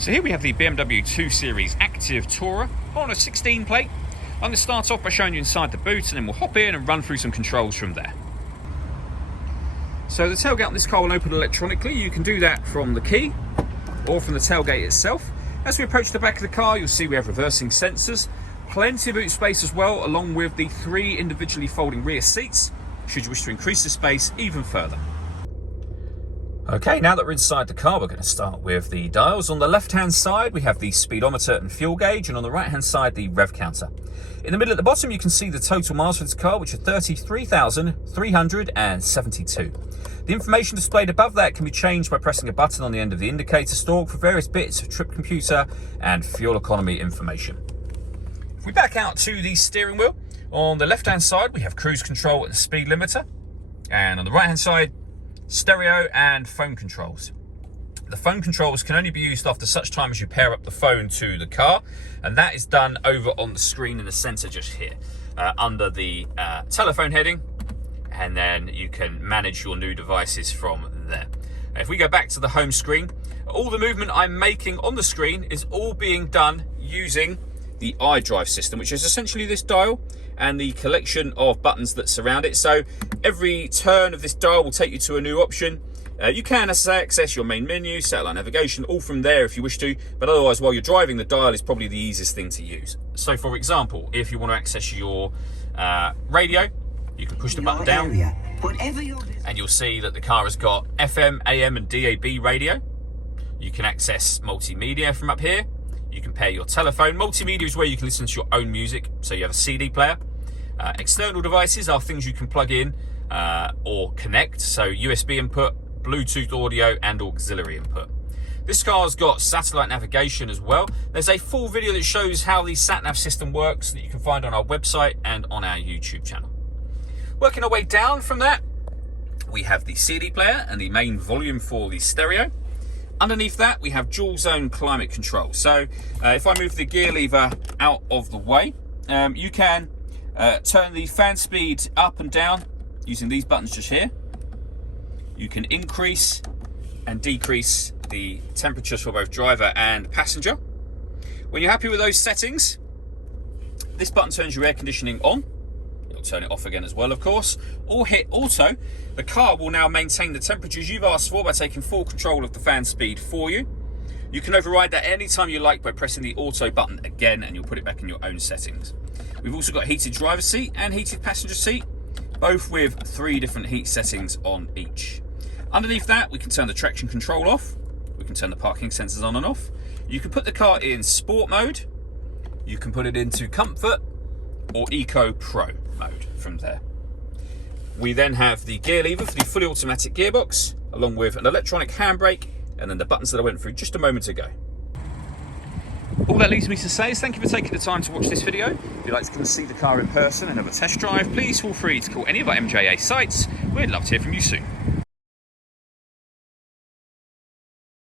So here we have the BMW 2 Series Active Tourer on a 16 plate. I'm going to start off by showing you inside the boot, and then we'll hop in and run through some controls from there. So the tailgate on this car will open electronically. You can do that from the key or from the tailgate itself. As we approach the back of the car, you'll see we have reversing sensors, plenty of boot space as well, along with the 3 individually folding rear seats, should you wish to increase the space even further. Okay, now that we're inside the car, we're going to start with the dials. On the left-hand side, we have the speedometer and fuel gauge, and on the right-hand side, the rev counter. In the middle at the bottom, you can see the total miles for this car, which are 33,372. The information displayed above that can be changed by pressing a button on the end of the indicator stalk for various bits of trip computer and fuel economy information. If we back out to the steering wheel, on the left-hand side, we have cruise control and speed limiter, and on the right-hand side, stereo and phone controls. The phone controls can only be used after such time as you pair up the phone to the car, and that is done over on the screen in the center just here, under the telephone heading, and then you can manage your new devices from there. If we go back to the home screen, all the movement I'm making on the screen is all being done using the iDrive system, which is essentially this dial and the collection of buttons that surround it. So every turn of this dial will take you to a new option. You can access your main menu, satellite navigation, all from there if you wish to, but otherwise while you're driving, the dial is probably the easiest thing to use. So for example, if you want to access your radio, you can push the button down and you'll see that the car has got FM, AM and DAB radio. You can access multimedia from up here. You can pair your telephone. Multimedia is where you can listen to your own music, so you have a CD player. External devices are things you can plug in or connect, so USB input, Bluetooth audio and auxiliary input. This car's got satellite navigation as well. There's a full video that shows how the sat-nav system works that you can find on our website and on our YouTube channel. Working our way down from that, we have the CD player and the main volume for the stereo. Underneath that, we have dual zone climate control. So if I move the gear lever out of the way, you can turn the fan speed up and down using these buttons just here. You can increase and decrease the temperatures for both driver and passenger. When you're happy with those settings, this button turns your air conditioning on. It'll turn it off again as well, of course, or hit auto. The car will now maintain the temperatures you've asked for by taking full control of the fan speed for you. You can override that anytime you like by pressing the auto button again, and you'll put it back in your own settings. We've also got heated driver's seat and heated passenger seat, both with 3 different heat settings on each. Underneath that, we can turn the traction control off. We can turn the parking sensors on and off. You can put the car in sport mode. You can put it into comfort or Eco Pro mode from there. We then have the gear lever for the fully automatic gearbox, along with an electronic handbrake, and then the buttons that I went through just a moment ago. All that leaves me to say is thank you for taking the time to watch this video. If you'd like to come and see the car in person and have a test drive, please feel free to call any of our MJA sites. We'd love to hear from you soon.